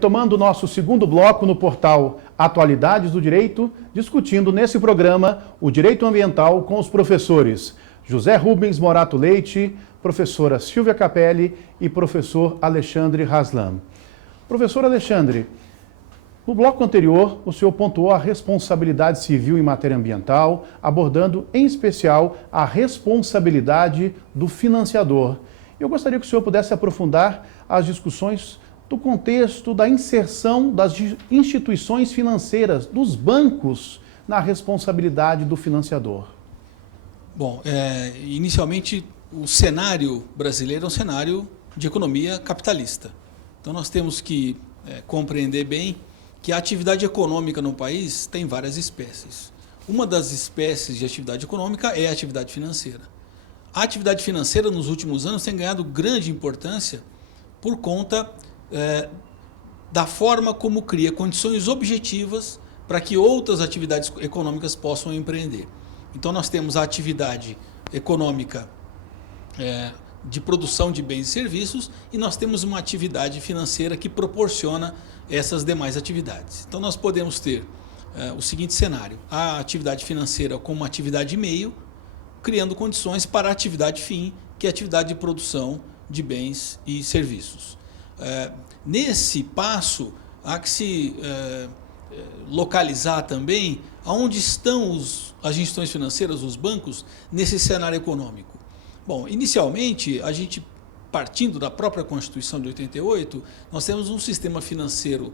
Retomando o nosso segundo bloco no portal Atualidades do Direito, discutindo nesse programa o direito ambiental com os professores José Rubens Morato Leite, professora Silvia Capelli e professor Alexandre Haslam. Professor Alexandre, no bloco anterior, o senhor pontuou a responsabilidade civil em matéria ambiental, abordando em especial a responsabilidade do financiador. Eu gostaria que o senhor pudesse aprofundar as discussões do contexto da inserção das instituições financeiras, dos bancos, na responsabilidade do financiador. Bom, inicialmente o cenário brasileiro é um cenário de economia capitalista. Então nós temos que compreender bem que a atividade econômica no país tem várias espécies. Uma das espécies de atividade econômica é a atividade financeira. A atividade financeira nos últimos anos tem ganhado grande importância por conta da forma como cria condições objetivas para que outras atividades econômicas possam empreender. Então nós temos a atividade econômica de produção de bens e serviços e nós temos uma atividade financeira que proporciona essas demais atividades. Então nós podemos ter o seguinte cenário: a atividade financeira como uma atividade meio, criando condições para a atividade fim, que é a atividade de produção de bens e serviços. Nesse passo, há que se localizar também aonde estão as instituições financeiras, os bancos, nesse cenário econômico. Bom, inicialmente, a gente, partindo da própria Constituição de 88, nós temos um sistema financeiro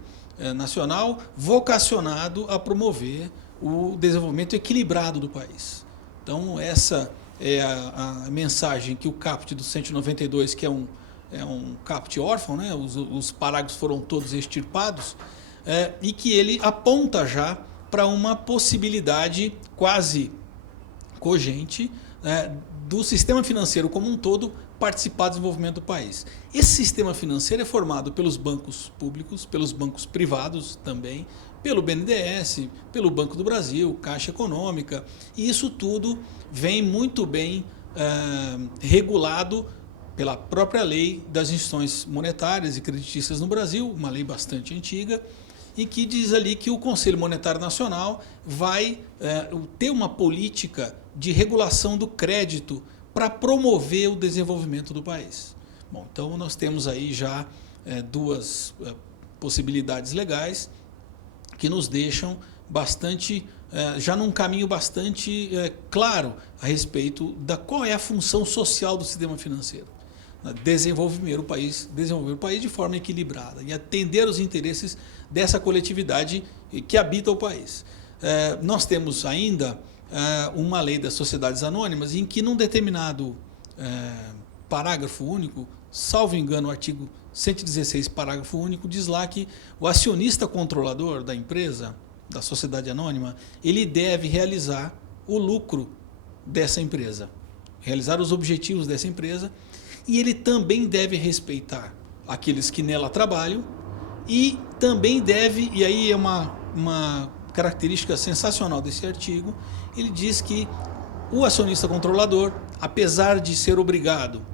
nacional vocacionado a promover o desenvolvimento equilibrado do país. Então, essa é a mensagem que o caput do 192, que é um caput órfão, né? Os parágrafos foram todos extirpados, e que ele aponta já para uma possibilidade quase cogente do sistema financeiro como um todo participar do desenvolvimento do país. Esse sistema financeiro é formado pelos bancos públicos, pelos bancos privados também, pelo BNDES, pelo Banco do Brasil, Caixa Econômica, e isso tudo vem muito bem regulado pela própria lei das instituições monetárias e creditícias no Brasil, uma lei bastante antiga, e que diz ali que o Conselho Monetário Nacional vai ter uma política de regulação do crédito para promover o desenvolvimento do país. Bom, então nós temos aí já duas possibilidades legais que nos deixam bastante, já num caminho bastante claro a respeito da qual é a função social do sistema financeiro. Desenvolver o país de forma equilibrada e atender os interesses dessa coletividade que habita o país. Nós temos ainda uma lei das sociedades anônimas em que, num determinado parágrafo único, salvo engano, o artigo 116, parágrafo único, diz lá que o acionista controlador da empresa, da sociedade anônima, ele deve realizar o lucro dessa empresa, realizar os objetivos dessa empresa, e ele também deve respeitar aqueles que nela trabalham e também deve, e aí é uma característica sensacional desse artigo, ele diz que o acionista controlador, apesar de ser obrigado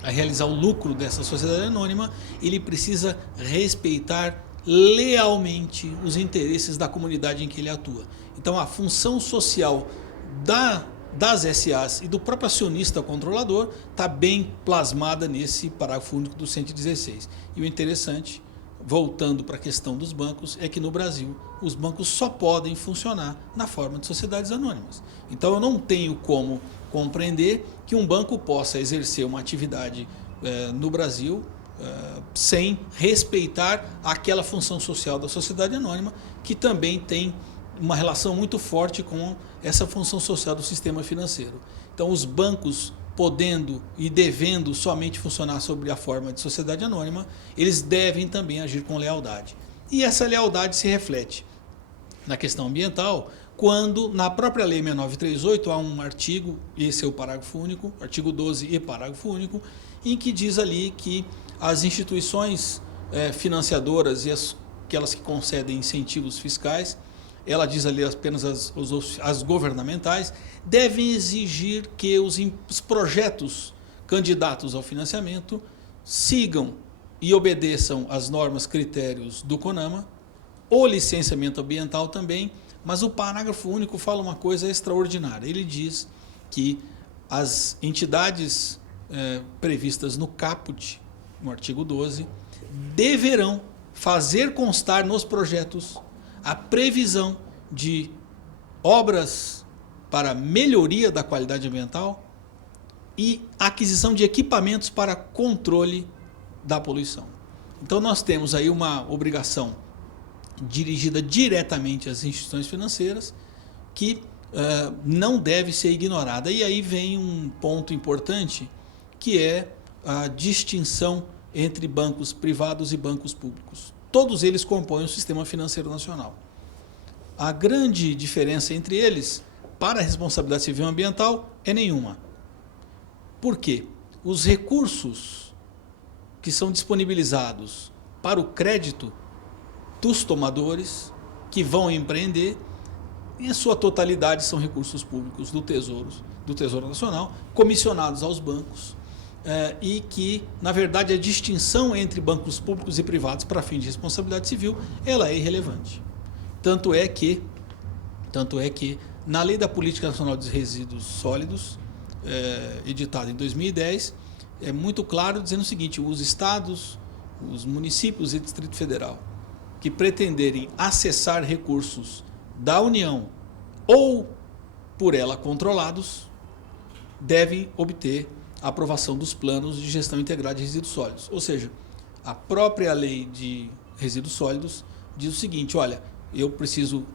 a realizar o lucro dessa sociedade anônima, ele precisa respeitar lealmente os interesses da comunidade em que ele atua. Então a função social das SAs e do próprio acionista controlador está bem plasmada nesse parágrafo único do 116. E o interessante, voltando para a questão dos bancos, é que no Brasil os bancos só podem funcionar na forma de sociedades anônimas. Então eu não tenho como compreender que um banco possa exercer uma atividade no Brasil sem respeitar aquela função social da sociedade anônima, que também tem uma relação muito forte com essa função social do sistema financeiro. Então os bancos, podendo e devendo somente funcionar sob a forma de sociedade anônima, eles devem também agir com lealdade. E essa lealdade se reflete na questão ambiental, quando na própria Lei 6938 há um artigo, esse é o parágrafo único, artigo 12 e parágrafo único, em que diz ali que as instituições financiadoras e aquelas que concedem incentivos fiscais, ela diz ali apenas as governamentais, devem exigir que os projetos candidatos ao financiamento sigam e obedeçam às normas, critérios do CONAMA, o licenciamento ambiental também, mas o parágrafo único fala uma coisa extraordinária. Ele diz que as entidades previstas no caput, no artigo 12, deverão fazer constar nos projetos a previsão de obras para melhoria da qualidade ambiental e aquisição de equipamentos para controle da poluição. Então nós temos aí uma obrigação dirigida diretamente às instituições financeiras que não deve ser ignorada. E aí vem um ponto importante, que é a distinção entre bancos privados e bancos públicos. Todos eles compõem o sistema financeiro nacional. A grande diferença entre eles, para a responsabilidade civil e ambiental, é nenhuma. Por quê? Os recursos que são disponibilizados para o crédito dos tomadores que vão empreender, em sua totalidade são recursos públicos do Tesouro Nacional, comissionados aos bancos, e que, na verdade, a distinção entre bancos públicos e privados para fim de responsabilidade civil, ela é irrelevante. Tanto é que, na Lei da Política Nacional de Resíduos Sólidos, editada em 2010, é muito claro dizendo o seguinte: os estados, os municípios e Distrito Federal que pretenderem acessar recursos da União ou por ela controlados, devem obter a aprovação dos planos de gestão integrada de resíduos sólidos. Ou seja, a própria lei de resíduos sólidos diz o seguinte: olha, eu preciso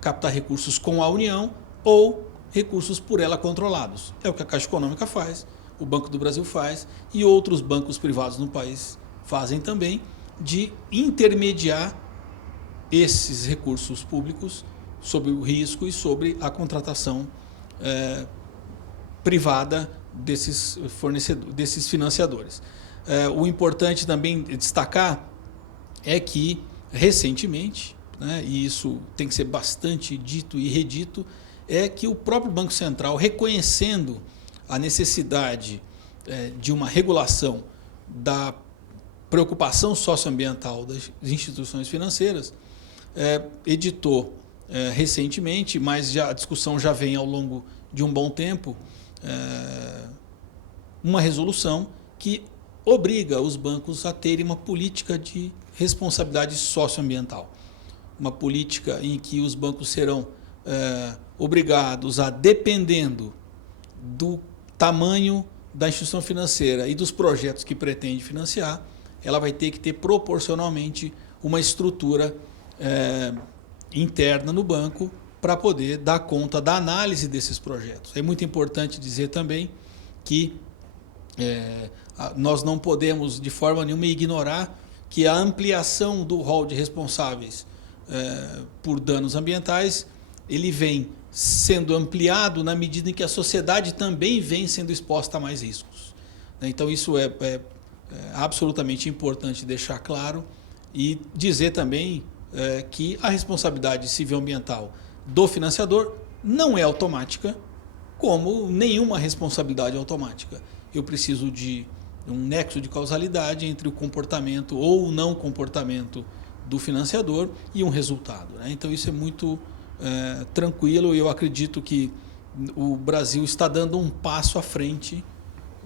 captar recursos com a União ou recursos por ela controlados. É o que a Caixa Econômica faz, o Banco do Brasil faz e outros bancos privados no país fazem também, de intermediar esses recursos públicos sobre o risco e sobre a contratação privada desses fornecedores, desses financiadores. O importante também destacar é que, recentemente, e isso tem que ser bastante dito e redito, é que o próprio Banco Central, reconhecendo a necessidade de uma regulação da preocupação socioambiental das instituições financeiras, editou recentemente, mas a discussão já vem ao longo de um bom tempo, uma resolução que obriga os bancos a terem uma política de responsabilidade socioambiental. Uma política em que os bancos serão obrigados a, dependendo do tamanho da instituição financeira e dos projetos que pretende financiar, ela vai ter que ter proporcionalmente uma estrutura interna no banco para poder dar conta da análise desses projetos. É muito importante dizer também que nós não podemos de forma nenhuma ignorar que a ampliação do rol de responsáveis por danos ambientais, ele vem sendo ampliado na medida em que a sociedade também vem sendo exposta a mais riscos. Então isso é absolutamente importante deixar claro e dizer também que a responsabilidade civil ambiental do financiador não é automática, como nenhuma responsabilidade é automática. Eu preciso de um nexo de causalidade entre o comportamento ou o não comportamento do financiador e um resultado. Então isso é muito tranquilo e eu acredito que o Brasil está dando um passo à frente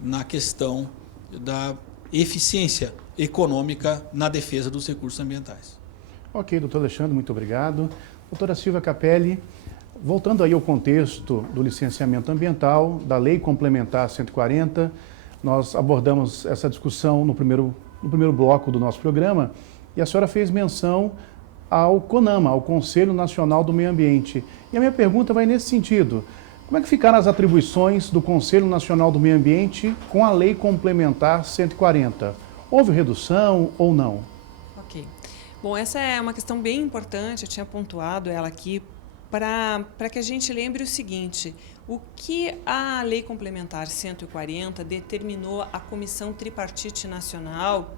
na questão da eficiência econômica na defesa dos recursos ambientais. Ok, doutor Alexandre, muito obrigado. Doutora Silvia Capelli, voltando aí ao contexto do licenciamento ambiental, da Lei Complementar 140, nós abordamos essa discussão no primeiro bloco do nosso programa e a senhora fez menção ao CONAMA, ao Conselho Nacional do Meio Ambiente. E a minha pergunta vai nesse sentido: como é que ficaram as atribuições do Conselho Nacional do Meio Ambiente com a Lei Complementar 140? Houve redução ou não? Ok. Bom, essa é uma questão bem importante, eu tinha pontuado ela aqui, para que a gente lembre o seguinte: o que a Lei Complementar 140 determinou à Comissão Tripartite Nacional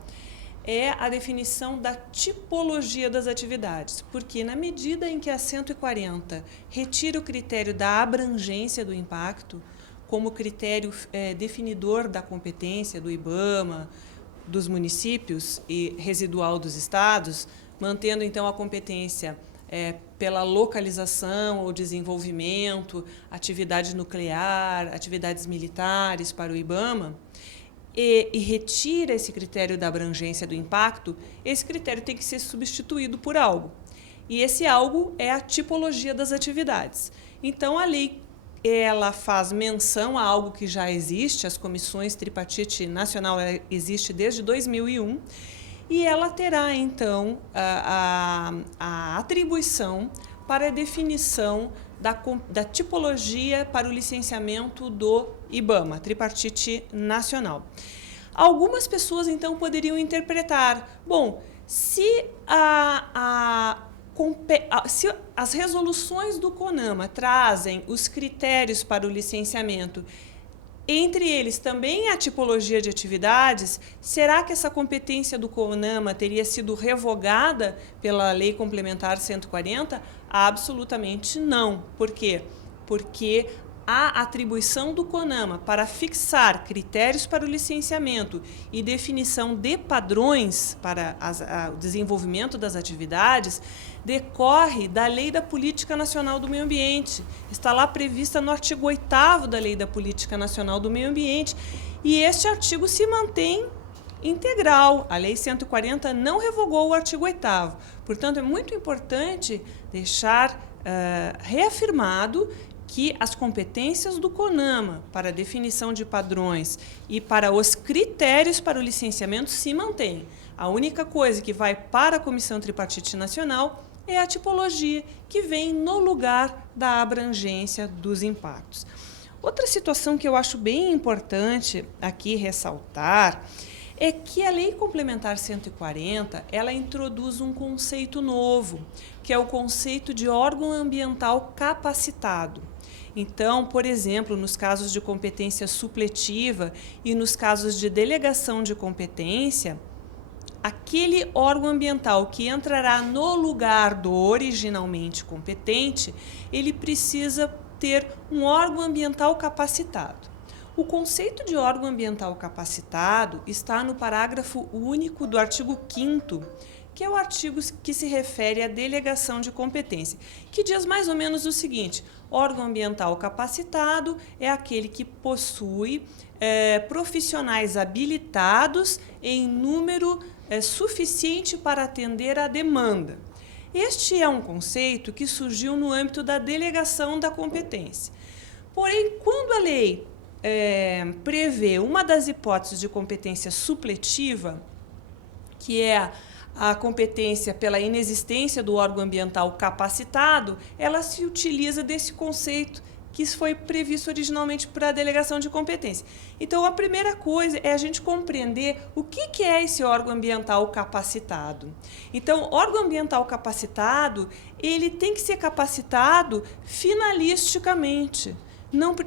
é a definição da tipologia das atividades, porque na medida em que a 140 retira o critério da abrangência do impacto como critério definidor da competência do IBAMA, dos municípios e residual dos estados, mantendo, então, a competência pela localização ou desenvolvimento, atividade nuclear, atividades militares para o IBAMA, e retira esse critério da abrangência do impacto, esse critério tem que ser substituído por algo. E esse algo é a tipologia das atividades. Então, a lei ela faz menção a algo que já existe, as comissões tripartite nacional existe desde 2001, e ela terá, então, a atribuição para a definição da tipologia para o licenciamento do IBAMA, tripartite nacional. Algumas pessoas, então, poderiam interpretar, bom, se as resoluções do CONAMA trazem os critérios para o licenciamento, entre eles também a tipologia de atividades, será que essa competência do CONAMA teria sido revogada pela Lei Complementar 140? Absolutamente não. Por quê? Porque a atribuição do CONAMA para fixar critérios para o licenciamento e definição de padrões para o desenvolvimento das atividades decorre da Lei da Política Nacional do Meio Ambiente. Está lá prevista no artigo 8º da Lei da Política Nacional do Meio Ambiente. E este artigo se mantém integral. A Lei 140 não revogou o artigo 8º. Portanto, é muito importante deixar reafirmado que as competências do CONAMA para a definição de padrões e para os critérios para o licenciamento se mantêm. A única coisa que vai para a Comissão Tripartite Nacional é a tipologia, que vem no lugar da abrangência dos impactos. Outra situação que eu acho bem importante aqui ressaltar é que a Lei Complementar 140, ela introduz um conceito novo, que é o conceito de órgão ambiental capacitado. Então, por exemplo, nos casos de competência supletiva e nos casos de delegação de competência, aquele órgão ambiental que entrará no lugar do originalmente competente, ele precisa ter um órgão ambiental capacitado. O conceito de órgão ambiental capacitado está no parágrafo único do artigo 5º, que é o artigo que se refere à delegação de competência, que diz mais ou menos o seguinte: órgão ambiental capacitado é aquele que possui profissionais habilitados em número suficiente para atender à demanda. Este é um conceito que surgiu no âmbito da delegação da competência. Porém, quando a lei prevê uma das hipóteses de competência supletiva, que é a competência pela inexistência do órgão ambiental capacitado, ela se utiliza desse conceito que foi previsto originalmente para a delegação de competência. Então, a primeira coisa é a gente compreender o que é esse órgão ambiental capacitado. Então, órgão ambiental capacitado, ele tem que ser capacitado finalisticamente.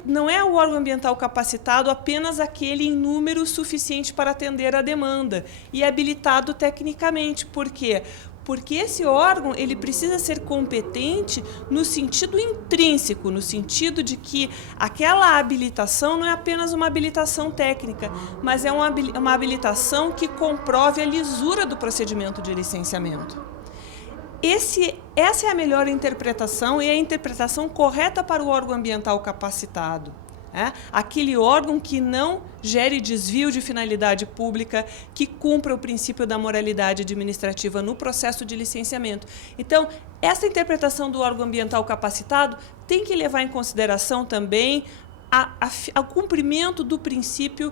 Não é o órgão ambiental capacitado apenas aquele em número suficiente para atender a demanda e habilitado tecnicamente. Por quê? Porque esse órgão ele precisa ser competente no sentido intrínseco, no sentido de que aquela habilitação não é apenas uma habilitação técnica, mas é uma habilitação que comprove a lisura do procedimento de licenciamento. Essa é a melhor interpretação e a interpretação correta para o órgão ambiental capacitado. Aquele órgão que não gere desvio de finalidade pública, que cumpra o princípio da moralidade administrativa no processo de licenciamento. Então, essa interpretação do órgão ambiental capacitado tem que levar em consideração também ao cumprimento do princípio,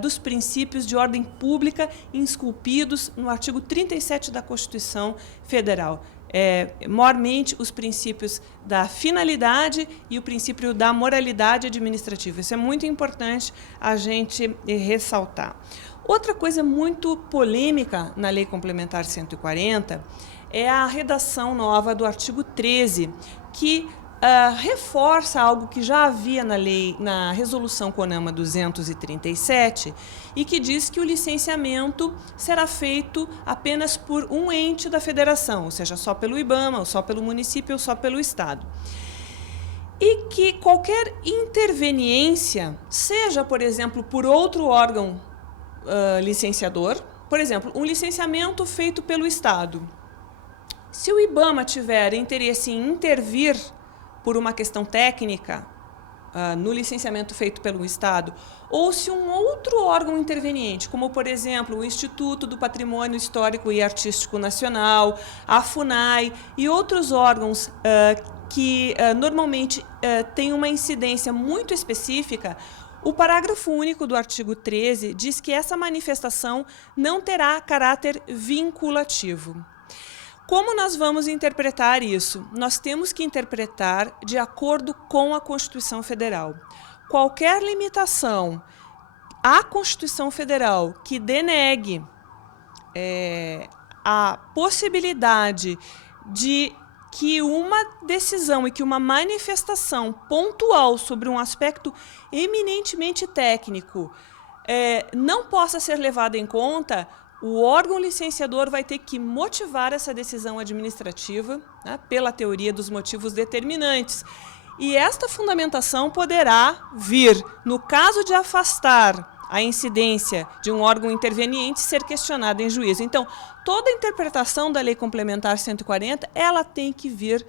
dos princípios de ordem pública esculpidos no artigo 37 da Constituição Federal. Mormente os princípios da finalidade e o princípio da moralidade administrativa. Isso é muito importante a gente ressaltar. Outra coisa muito polêmica na Lei Complementar 140 é a redação nova do artigo 13, que reforça algo que já havia na Resolução CONAMA 237 e que diz que o licenciamento será feito apenas por um ente da federação, ou seja, só pelo IBAMA, ou só pelo município, ou só pelo Estado. E que qualquer interveniência, seja, por exemplo, por outro órgão licenciador. Por exemplo, um licenciamento feito pelo Estado. Se o IBAMA tiver interesse em intervir por uma questão técnica no licenciamento feito pelo Estado, ou se um outro órgão interveniente, como, por exemplo, o Instituto do Patrimônio Histórico e Artístico Nacional, a FUNAI e outros órgãos que normalmente têm uma incidência muito específica, o parágrafo único do artigo 13 diz que essa manifestação não terá caráter vinculativo. Como nós vamos interpretar isso? Nós temos que interpretar de acordo com a Constituição Federal. Qualquer limitação à Constituição Federal que denegue a possibilidade de que uma decisão e que uma manifestação pontual sobre um aspecto eminentemente técnico não possa ser levada em conta, o órgão licenciador vai ter que motivar essa decisão administrativa, né, pela teoria dos motivos determinantes. E esta fundamentação poderá vir, no caso de afastar a incidência de um órgão interveniente, ser questionada em juízo. Então, toda a interpretação da Lei Complementar 140, ela tem que vir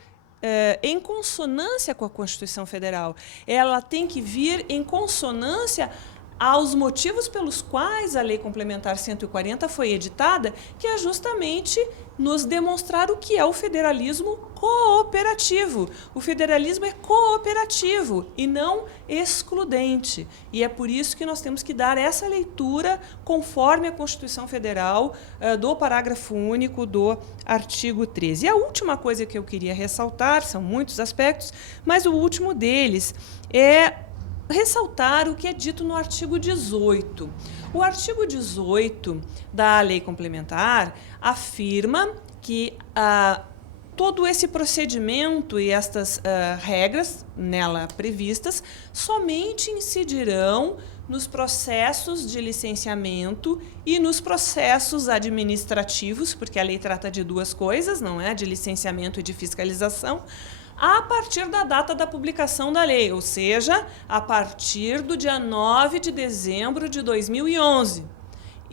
em consonância com a Constituição Federal. Ela tem que vir em consonância aos motivos pelos quais a Lei Complementar 140 foi editada, que é justamente nos demonstrar o que é o federalismo cooperativo. O federalismo é cooperativo e não excludente. E é por isso que nós temos que dar essa leitura conforme a Constituição Federal do parágrafo único do artigo 13. E a última coisa que eu queria ressaltar, são muitos aspectos, mas o último deles é ressaltar o que é dito no artigo 18. O artigo 18 da Lei Complementar afirma que todo esse procedimento e estas regras nela previstas somente incidirão nos processos de licenciamento e nos processos administrativos, porque a lei trata de duas coisas, não é? De licenciamento e de fiscalização, a partir da data da publicação da lei, ou seja, a partir do dia 9 de dezembro de 2011.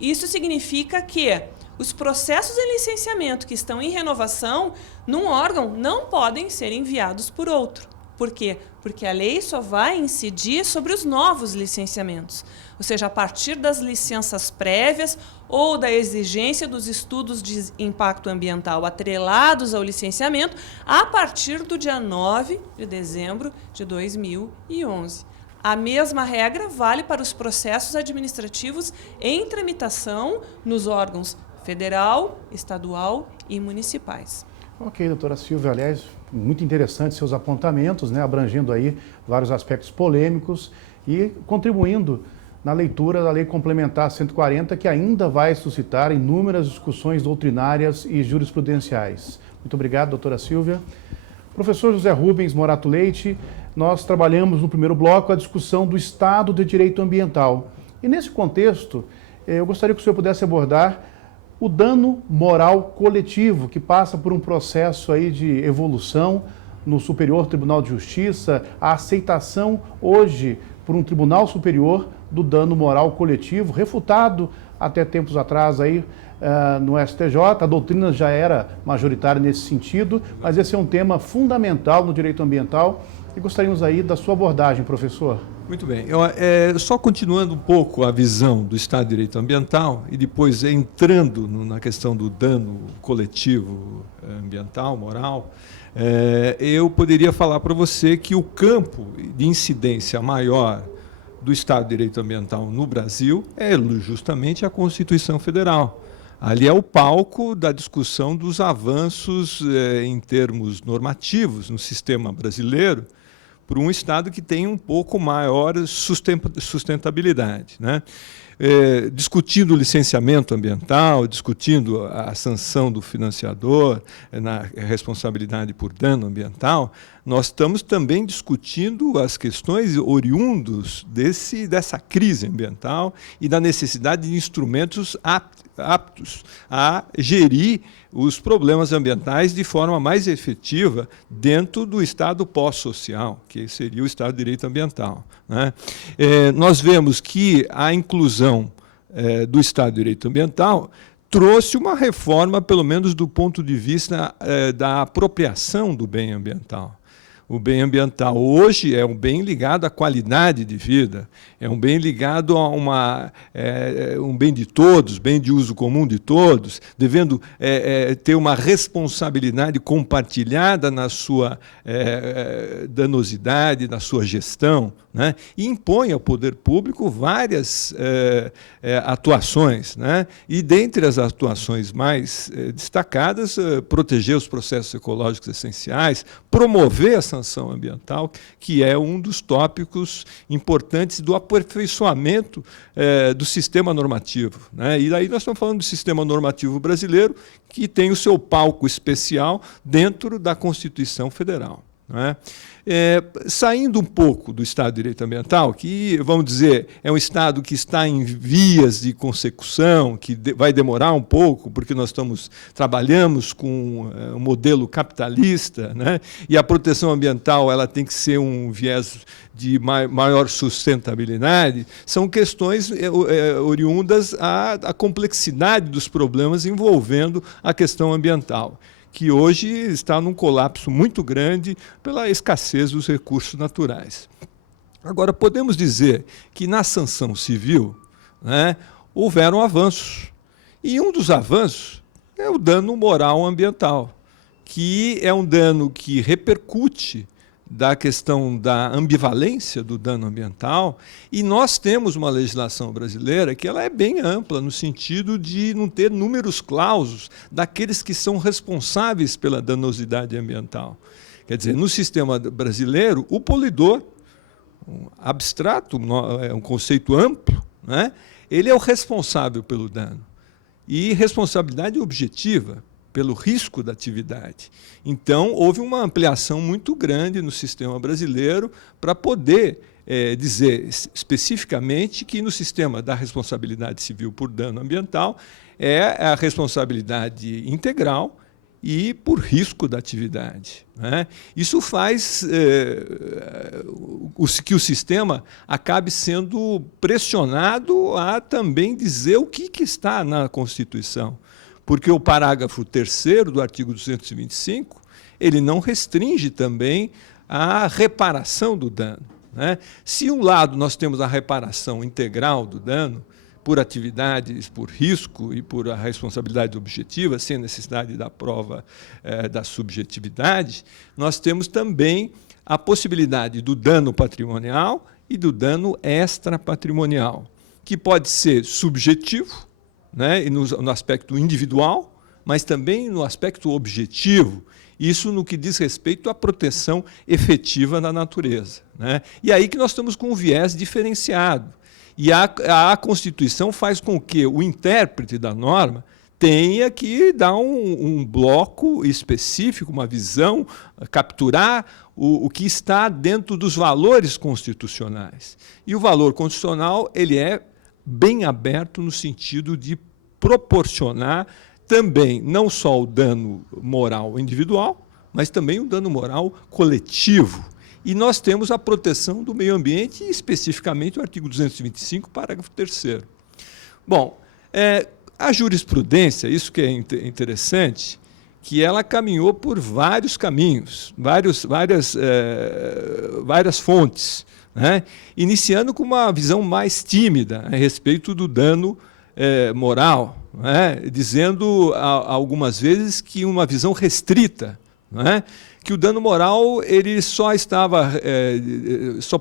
Isso significa que os processos de licenciamento que estão em renovação num órgão não podem ser enviados por outro. Por quê? Porque a lei só vai incidir sobre os novos licenciamentos, ou seja, a partir das licenças prévias ou da exigência dos estudos de impacto ambiental atrelados ao licenciamento, a partir do dia 9 de dezembro de 2011. A mesma regra vale para os processos administrativos em tramitação nos órgãos federal, estadual e municipais. Ok, doutora Silvia, aliás, muito interessante seus apontamentos, né, abrangendo aí vários aspectos polêmicos e contribuindo na leitura da Lei Complementar 140, que ainda vai suscitar inúmeras discussões doutrinárias e jurisprudenciais. Muito obrigado, doutora Silvia. Professor José Rubens Morato Leite, nós trabalhamos no primeiro bloco a discussão do Estado de Direito Ambiental. E nesse contexto, eu gostaria que o senhor pudesse abordar o dano moral coletivo, que passa por um processo aí de evolução no Superior Tribunal de Justiça, a aceitação hoje por um Tribunal Superior do dano moral coletivo, refutado até tempos atrás aí no STJ. A doutrina já era majoritária nesse sentido, mas esse é um tema fundamental no direito ambiental e gostaríamos aí da sua abordagem, professor. Muito bem. Só continuando um pouco a visão do Estado de Direito Ambiental e depois entrando na questão do dano coletivo ambiental, moral, eu poderia falar para você que o campo de incidência maior do Estado de Direito Ambiental no Brasil é justamente a Constituição Federal. Ali é o palco da discussão dos avanços em termos normativos no sistema brasileiro, para um Estado que tem um pouco maior sustentabilidade, né? Discutindo o licenciamento ambiental, discutindo a sanção do financiador na responsabilidade por dano ambiental, nós estamos também discutindo as questões oriundos dessa crise ambiental e da necessidade de instrumentos aptos a gerir os problemas ambientais de forma mais efetiva dentro do Estado pós-social, que seria o Estado de Direito Ambiental, né? Nós vemos que a inclusão do Estado de Direito Ambiental trouxe uma reforma, pelo menos do ponto de vista da apropriação do bem ambiental. O bem ambiental hoje é um bem ligado à qualidade de vida, é um bem ligado a um bem de todos, bem de uso comum de todos, devendo ter uma responsabilidade compartilhada na sua danosidade, na sua gestão, né? E impõe ao poder público várias atuações, né? E dentre as atuações mais destacadas, proteger os processos ecológicos essenciais, promover a sanção ambiental, que é um dos tópicos importantes do aperfeiçoamento do sistema normativo, né? E daí nós estamos falando do sistema normativo brasileiro, que tem o seu palco especial dentro da Constituição Federal, né? Saindo um pouco do Estado de Direito Ambiental, que, vamos dizer, é um Estado que está em vias de consecução, que vai demorar um pouco, porque nós trabalhamos com um modelo capitalista, né? E a proteção ambiental ela tem que ser um viés de maior sustentabilidade, são questões oriundas à complexidade dos problemas envolvendo a questão ambiental, que hoje está num colapso muito grande pela escassez dos recursos naturais. Agora, podemos dizer que na sanção civil, né, houveram avanços. E um dos avanços é o dano moral ambiental, que é um dano que repercute da questão da ambivalência do dano ambiental, e nós temos uma legislação brasileira que ela é bem ampla, no sentido de não ter números clausos daqueles que são responsáveis pela danosidade ambiental. Quer dizer, no sistema brasileiro, o poluidor, um abstrato, é um conceito amplo, né? Ele é o responsável pelo dano. E responsabilidade objetiva, pelo risco da atividade. Então, houve uma ampliação muito grande no sistema brasileiro para poder dizer especificamente que no sistema da responsabilidade civil por dano ambiental é a responsabilidade integral e por risco da atividade, né? Isso faz que o sistema acabe sendo pressionado a também dizer o que está na Constituição. Porque o parágrafo 3º do artigo 225, ele não restringe também a reparação do dano, né? Se um lado nós temos a reparação integral do dano, por atividades, por risco e por a responsabilidade objetiva, sem necessidade da prova da subjetividade, nós temos também a possibilidade do dano patrimonial e do dano extrapatrimonial, que pode ser subjetivo, né, no aspecto individual, mas também no aspecto objetivo, isso no que diz respeito à proteção efetiva da natureza, né? E aí que nós estamos com um viés diferenciado. E a Constituição faz com que o intérprete da norma tenha que dar um bloco específico, uma visão, capturar o que está dentro dos valores constitucionais. E o valor constitucional ele é bem aberto no sentido de proporcionar também não só o dano moral individual, mas também o dano moral coletivo. E nós temos a proteção do meio ambiente, especificamente o artigo 225, parágrafo 3º. Bom, a jurisprudência, isso que é interessante, que ela caminhou por vários caminhos, várias fontes, né? Iniciando com uma visão mais tímida a respeito do dano moral, né? Dizendo algumas vezes que uma visão restrita, né? Que o dano moral ele só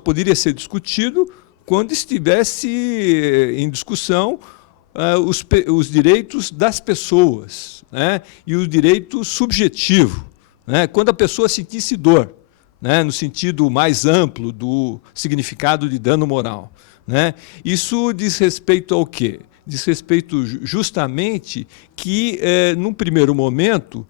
poderia ser discutido quando estivesse em discussão os direitos das pessoas, né? E o direito subjetivo, né? Quando a pessoa sentisse dor, né, no sentido mais amplo do significado de dano moral, né? Isso diz respeito ao quê? Diz respeito justamente que, num primeiro momento,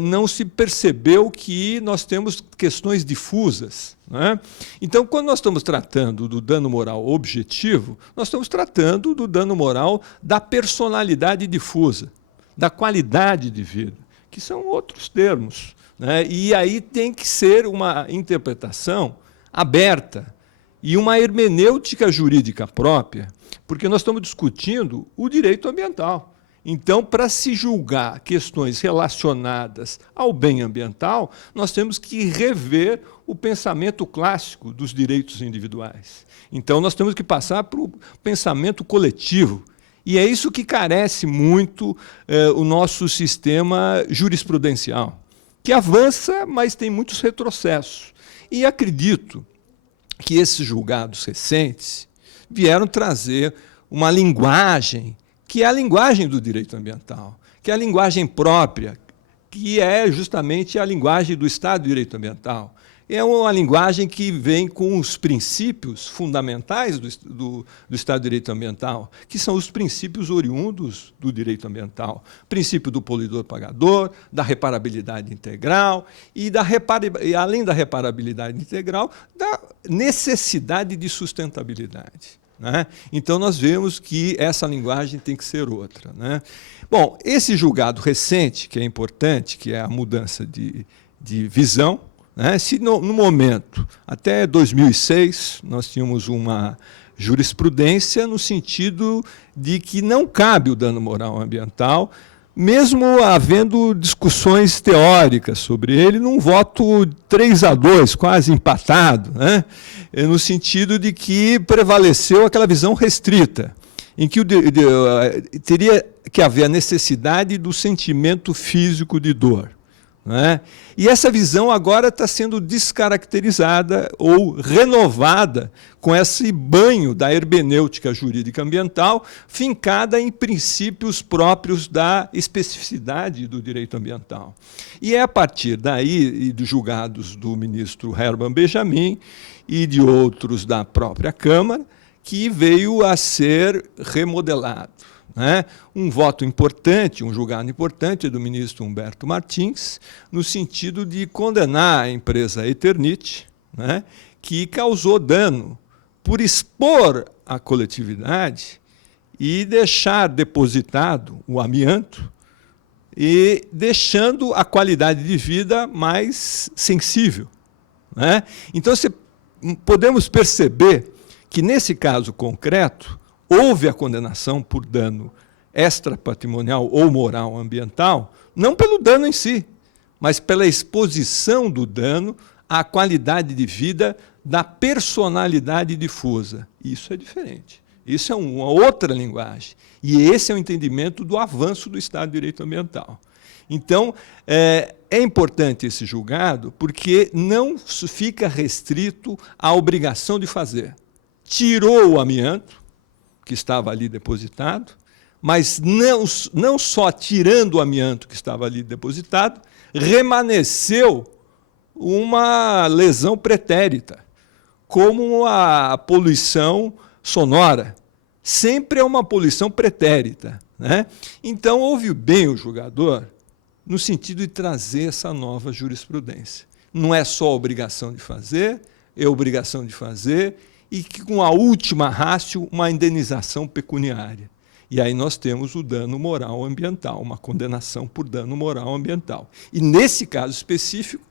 não se percebeu que nós temos questões difusas, né? Então, quando nós estamos tratando do dano moral objetivo, nós estamos tratando do dano moral da personalidade difusa, da qualidade de vida, que são outros termos, né? E aí tem que ser uma interpretação aberta, e uma hermenêutica jurídica própria, porque nós estamos discutindo o direito ambiental. Então, para se julgar questões relacionadas ao bem ambiental, nós temos que rever o pensamento clássico dos direitos individuais. Então, nós temos que passar para o pensamento coletivo. E é isso que carece muito o nosso sistema jurisprudencial, que avança, mas tem muitos retrocessos. E acredito que esses julgados recentes vieram trazer uma linguagem que é a linguagem do direito ambiental, que é a linguagem própria, que é justamente a linguagem do Estado de Direito Ambiental. É uma linguagem que vem com os princípios fundamentais do Estado de Direito Ambiental, que são os princípios oriundos do direito ambiental. O princípio do poluidor-pagador, da reparabilidade integral e, além da reparabilidade integral, da necessidade de sustentabilidade. Né? Então, nós vemos que essa linguagem tem que ser outra. Né? Bom, esse julgado recente, que é importante, que é a mudança de visão, né? Se no momento, até 2006, nós tínhamos uma jurisprudência no sentido de que não cabe o dano moral ambiental, mesmo havendo discussões teóricas sobre ele, num voto 3-2, quase empatado, né? No sentido de que prevaleceu aquela visão restrita, em que teria que haver a necessidade do sentimento físico de dor. Né? E essa visão agora está sendo descaracterizada ou renovada com esse banho da hermenêutica jurídica ambiental, fincada em princípios próprios da especificidade do direito ambiental. E é a partir daí, e dos julgados do ministro Herman Benjamin e de outros da própria Câmara, que veio a ser remodelado. Né? Um voto importante, um julgado importante do ministro Humberto Martins, no sentido de condenar a empresa Eternit, né, que causou dano por expor a coletividade e deixar depositado o amianto e deixando a qualidade de vida mais sensível. Né? Então, podemos perceber que, nesse caso concreto, houve a condenação por dano extrapatrimonial ou moral ambiental, não pelo dano em si, mas pela exposição do dano à qualidade de vida da personalidade difusa. Isso é diferente. Isso é uma outra linguagem. E esse é o entendimento do avanço do Estado de Direito Ambiental. Então, é importante esse julgado porque não fica restrito à obrigação de fazer. Tirou o amianto, que estava ali depositado, mas não só tirando o amianto que estava ali depositado, remanesceu uma lesão pretérita, como a poluição sonora. Sempre é uma poluição pretérita. Né? Então, houve bem o julgador no sentido de trazer essa nova jurisprudência. Não é só obrigação de fazer, é obrigação de fazer, e que, com a última rácio, uma indenização pecuniária. E aí nós temos o dano moral ambiental, uma condenação por dano moral ambiental. E, nesse caso específico,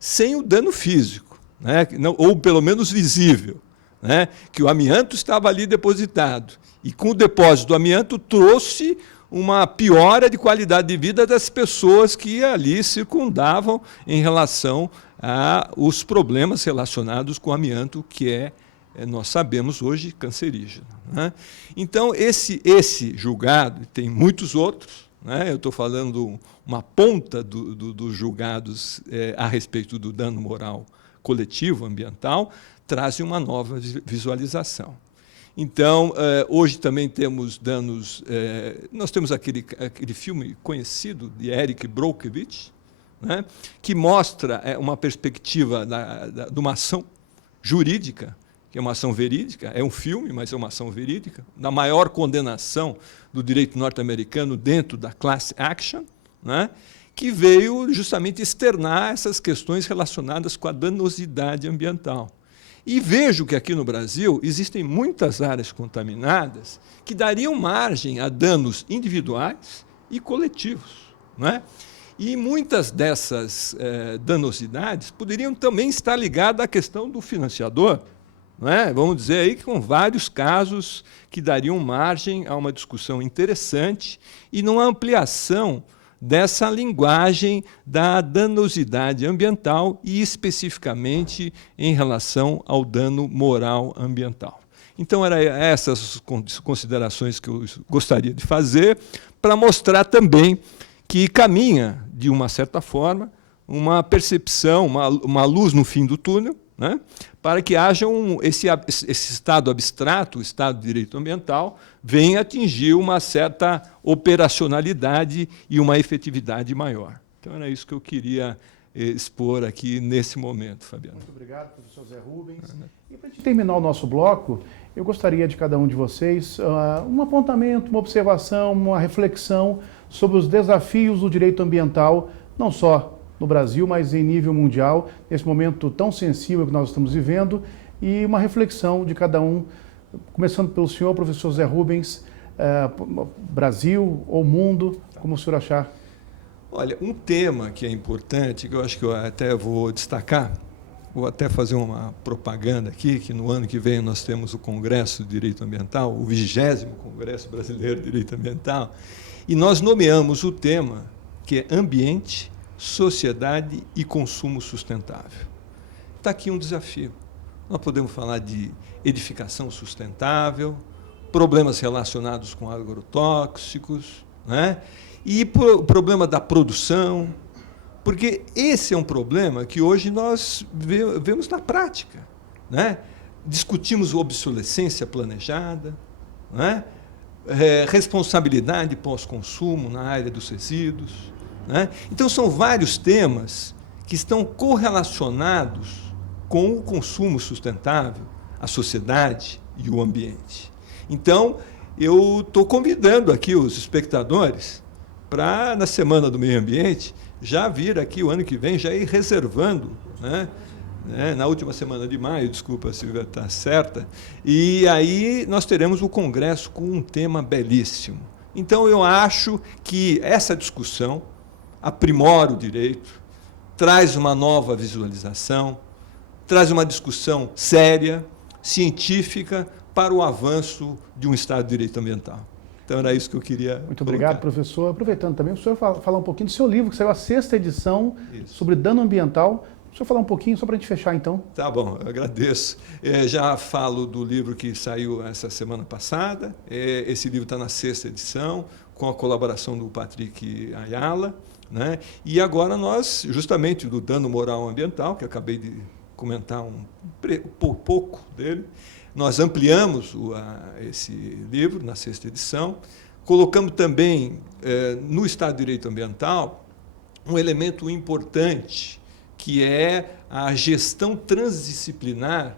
sem o dano físico, né? Ou pelo menos visível, né? Que o amianto estava ali depositado. E, com o depósito do amianto, trouxe uma piora de qualidade de vida das pessoas que ali circundavam em relação aos problemas relacionados com o amianto, que nós sabemos hoje, cancerígeno. Né? Então, esse julgado, tem muitos outros, né? Eu estou falando uma ponta dos julgados a respeito do dano moral coletivo ambiental, traz uma nova visualização. Então, hoje também temos danos... nós temos aquele filme conhecido de Eric Brockovich, né? Que mostra uma perspectiva de uma ação jurídica, que é uma ação verídica, é um filme, mas é uma ação verídica, da maior condenação do direito norte-americano dentro da class action, né, que veio justamente externar essas questões relacionadas com a danosidade ambiental. E vejo que aqui no Brasil existem muitas áreas contaminadas que dariam margem a danos individuais e coletivos. Né? E muitas dessas danosidades poderiam também estar ligadas à questão do financiador, não é? Vamos dizer aí que com vários casos que dariam margem a uma discussão interessante e numa ampliação dessa linguagem da danosidade ambiental e especificamente em relação ao dano moral ambiental. Então, eram essas considerações que eu gostaria de fazer para mostrar também que caminha, de uma certa forma, uma percepção, uma luz no fim do túnel, né, para que haja esse estado abstrato, o estado de direito ambiental, venha atingir uma certa operacionalidade e uma efetividade maior. Então, era isso que eu queria expor aqui nesse momento, Fabiano. Muito obrigado, professor Zé Rubens. E para a gente terminar o nosso bloco, eu gostaria de cada um de vocês um apontamento, uma observação, uma reflexão sobre os desafios do direito ambiental, não só no Brasil, mas em nível mundial, nesse momento tão sensível que nós estamos vivendo, e uma reflexão de cada um, começando pelo senhor, professor Zé Rubens, Brasil ou mundo, como o senhor achar. Olha, um tema que é importante, que eu acho que eu até vou destacar, vou até fazer uma propaganda aqui, que no ano que vem nós temos o Congresso de Direito Ambiental, o 20º Congresso Brasileiro de Direito Ambiental, e nós nomeamos o tema que é Ambiente, Sociedade e Consumo Sustentável. Está aqui um desafio. Nós podemos falar de edificação sustentável, problemas relacionados com agrotóxicos, né? E o problema da produção, porque esse é um problema que hoje nós vemos na prática, né? Discutimos obsolescência planejada, né? Responsabilidade pós-consumo na área dos resíduos, né? Então, são vários temas que estão correlacionados com o consumo sustentável, a sociedade e o ambiente. Então, eu estou convidando aqui os espectadores para, na Semana do Meio Ambiente, já vir aqui o ano que vem, já ir reservando, né? Na última semana de maio, desculpa, a Silvia está certa, e aí nós teremos o congresso com um tema belíssimo. Então, eu acho que essa discussão aprimora o direito, traz uma nova visualização, traz uma discussão séria, científica, para o avanço de um Estado de Direito Ambiental. Então, era isso que eu queria Muito obrigado, professor. Aproveitando também, o senhor falar um pouquinho do seu livro, que saiu a 6ª edição, sobre dano ambiental. O senhor falar um pouquinho, só para a gente fechar, então. Tá bom, eu agradeço. Já falo do livro que saiu essa semana passada. Esse livro está na 6ª edição, com a colaboração do Patrick Ayala, né? E agora nós, justamente do dano moral ambiental, que eu acabei de comentar pouco dele, nós ampliamos esse livro na 6ª edição, colocamos também no Estado de Direito Ambiental um elemento importante, que é a gestão transdisciplinar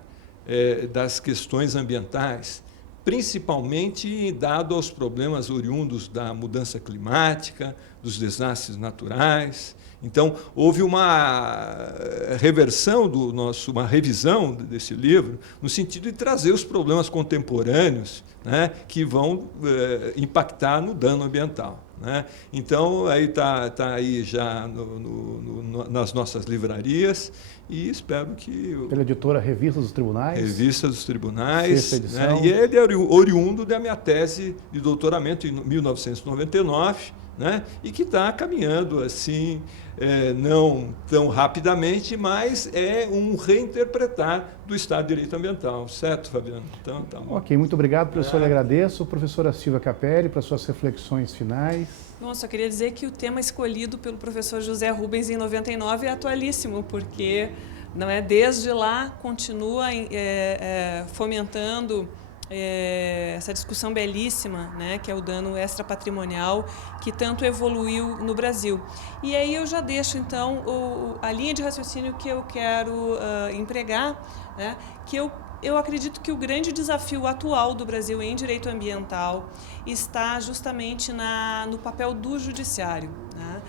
das questões ambientais, principalmente dado aos problemas oriundos da mudança climática, dos desastres naturais. Então, houve uma reversão uma revisão desse livro, no sentido de trazer os problemas contemporâneos, né, que vão impactar no dano ambiental, né? Então, aí está aí já nas nossas livrarias, e espero que... Pela editora Revista dos Tribunais. Revista dos Tribunais. 6ª edição. Né? E ele é oriundo da minha tese de doutoramento em 1999, né? E que está caminhando assim, não tão rapidamente, mas é um reinterpretar do Estado de Direito Ambiental. Certo, Fabiano? Então, tá bom. Ok, muito obrigado, professor. Eu agradeço. Professora Silvia Capelli, para suas reflexões finais. Bom, só queria dizer que o tema escolhido pelo professor José Rubens em 99 é atualíssimo, porque não é, desde lá continua fomentando essa discussão belíssima, né, que é o dano extrapatrimonial, que tanto evoluiu no Brasil. E aí eu já deixo, então, a linha de raciocínio que eu quero empregar, né, que eu acredito que o grande desafio atual do Brasil em direito ambiental está justamente no papel do judiciário, né?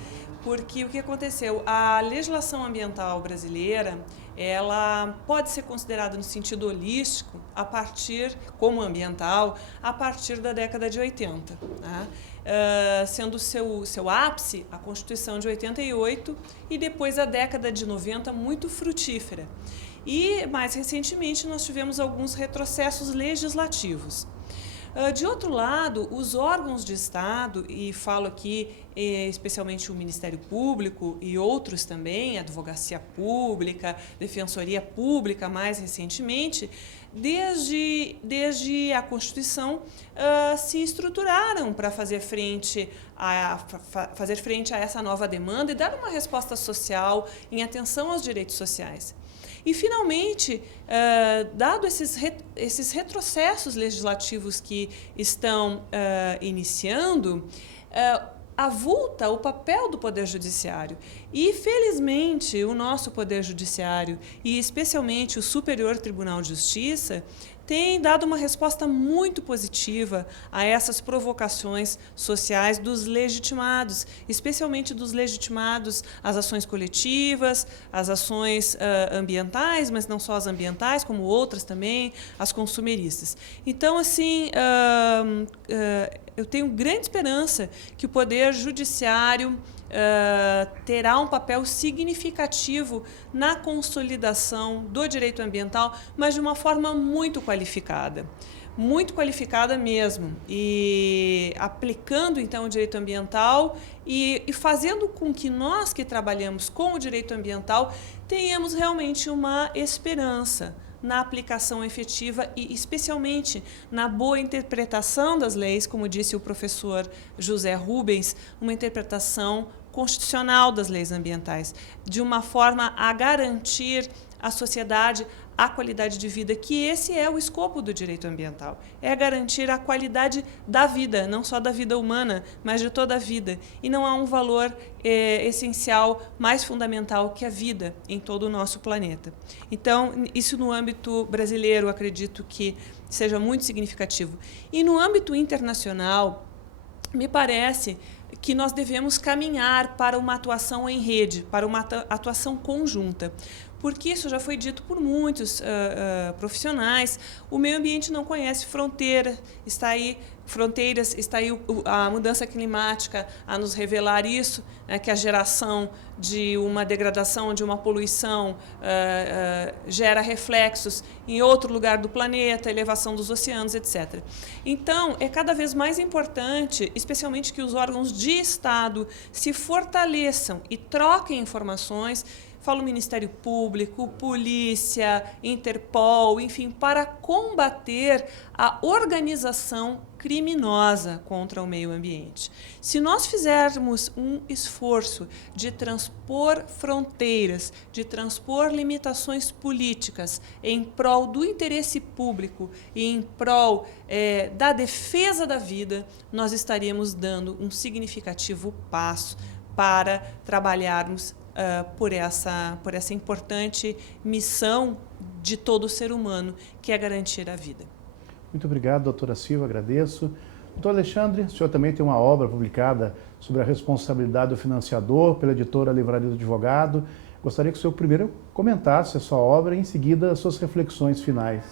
Porque o que aconteceu? A legislação ambiental brasileira, ela pode ser considerada no sentido holístico, como ambiental, a partir da década de 80. Né? Sendo seu ápice a Constituição de 88 e depois a década de 90 muito frutífera. E, mais recentemente, nós tivemos alguns retrocessos legislativos. De outro lado, os órgãos de Estado, e falo aqui especialmente o Ministério Público e outros também, a Advocacia Pública, Defensoria Pública, mais recentemente, desde a Constituição, se estruturaram para fazer frente a essa nova demanda e dar uma resposta social em atenção aos direitos sociais. E, finalmente, dado esses retrocessos legislativos que estão iniciando, avulta o papel do Poder Judiciário. E, felizmente, o nosso Poder Judiciário, e especialmente o Superior Tribunal de Justiça, tem dado uma resposta muito positiva a essas provocações sociais dos legitimados, especialmente dos legitimados às ações coletivas, às ações ambientais, mas não só as ambientais, como outras também, as consumeristas. Então, assim, eu tenho grande esperança que o Poder Judiciário terá um papel significativo na consolidação do direito ambiental, mas de uma forma muito qualificada mesmo, e aplicando então o direito ambiental e fazendo com que nós que trabalhamos com o direito ambiental tenhamos realmente uma esperança na aplicação efetiva e, especialmente, na boa interpretação das leis, como disse o professor José Rubens, uma interpretação constitucional das leis ambientais, de uma forma a garantir à sociedade a qualidade de vida, que esse é o escopo do direito ambiental, é garantir a qualidade da vida, não só da vida humana, mas de toda a vida. E não há um valor essencial mais fundamental que a vida em todo o nosso planeta. Então, isso no âmbito brasileiro, acredito que seja muito significativo. E no âmbito internacional, me parece que nós devemos caminhar para uma atuação em rede, para uma atuação conjunta. Porque isso já foi dito por muitos profissionais, o meio ambiente não conhece fronteiras, está aí a mudança climática a nos revelar isso, né, que a geração de uma degradação, de uma poluição gera reflexos em outro lugar do planeta, elevação dos oceanos, etc. Então, é cada vez mais importante, especialmente que os órgãos de Estado se fortaleçam e troquem informações. Falo Ministério Público, Polícia, Interpol, enfim, para combater a organização criminosa contra o meio ambiente. Se nós fizermos um esforço de transpor fronteiras, de transpor limitações políticas em prol do interesse público e em prol da defesa da vida, nós estaríamos dando um significativo passo para trabalharmos por essa importante missão de todo ser humano, que é garantir a vida. Muito obrigado, doutora Silva, agradeço. Doutor Alexandre, o senhor também tem uma obra publicada sobre a responsabilidade do financiador pela editora Livraria do Advogado. Gostaria que o senhor primeiro comentasse a sua obra e, em seguida, as suas reflexões finais.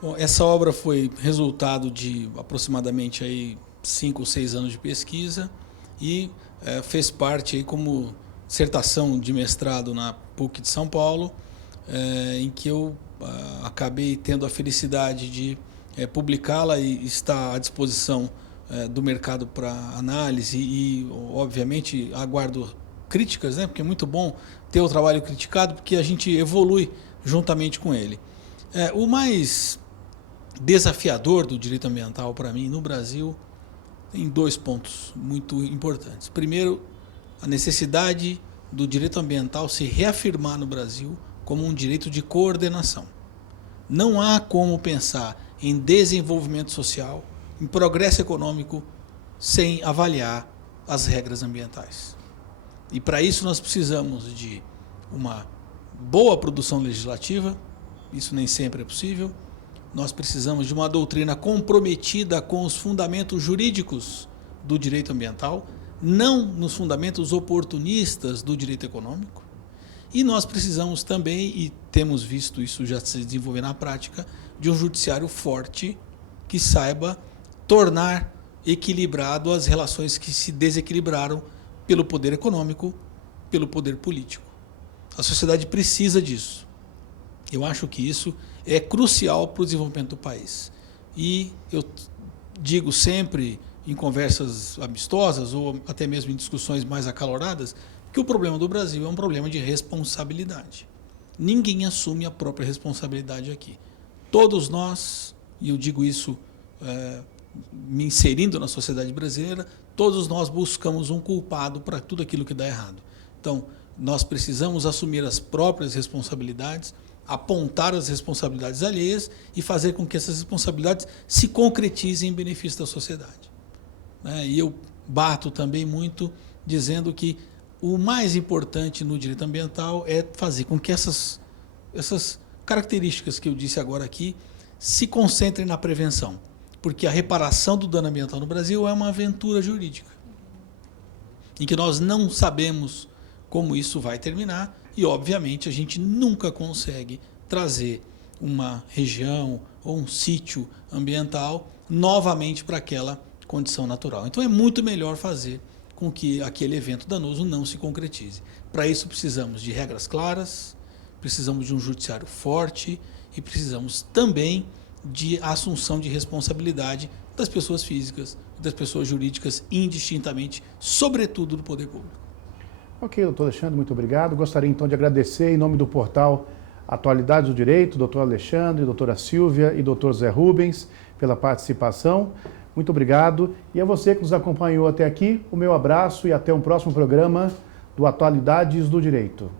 Bom, essa obra foi resultado de aproximadamente aí 5 ou 6 anos de pesquisa e fez parte aí como dissertação de mestrado na PUC de São Paulo, em que eu acabei tendo a felicidade de publicá-la e está à disposição do mercado para análise e, obviamente, aguardo críticas, né? Porque é muito bom ter o trabalho criticado, porque a gente evolui juntamente com ele. O mais desafiador do direito ambiental para mim no Brasil tem 2 pontos muito importantes. Primeiro, a necessidade do direito ambiental se reafirmar no Brasil como um direito de coordenação. Não há como pensar em desenvolvimento social, em progresso econômico, sem avaliar as regras ambientais. E para isso nós precisamos de uma boa produção legislativa, isso nem sempre é possível. Nós precisamos de uma doutrina comprometida com os fundamentos jurídicos do direito ambiental, não nos fundamentos oportunistas do direito econômico. E nós precisamos também, e temos visto isso já se desenvolver na prática, de um judiciário forte que saiba tornar equilibrado as relações que se desequilibraram pelo poder econômico, pelo poder político. A sociedade precisa disso. Eu acho que isso é crucial para o desenvolvimento do país. E eu digo sempre, em conversas amistosas ou até mesmo em discussões mais acaloradas, que o problema do Brasil é um problema de responsabilidade. Ninguém assume a própria responsabilidade aqui. Todos nós, e eu digo isso me inserindo na sociedade brasileira, todos nós buscamos um culpado para tudo aquilo que dá errado. Então, nós precisamos assumir as próprias responsabilidades, apontar as responsabilidades alheias e fazer com que essas responsabilidades se concretizem em benefício da sociedade. E eu bato também muito dizendo que o mais importante no direito ambiental é fazer com que essas características que eu disse agora aqui se concentrem na prevenção, porque a reparação do dano ambiental no Brasil é uma aventura jurídica, em que nós não sabemos como isso vai terminar e, obviamente, a gente nunca consegue trazer uma região ou um sítio ambiental novamente para aquela condição natural. Então é muito melhor fazer com que aquele evento danoso não se concretize. Para isso precisamos de regras claras, precisamos de um judiciário forte e precisamos também de assunção de responsabilidade das pessoas físicas, das pessoas jurídicas, indistintamente, sobretudo do poder público. Ok, doutor Alexandre, muito obrigado. Gostaria então de agradecer em nome do portal Atualidades do Direito, doutor Alexandre, doutora Silvia e doutor Zé Rubens, pela participação. Muito obrigado. E a você que nos acompanhou até aqui, o meu abraço e até um próximo programa do Atualidades do Direito.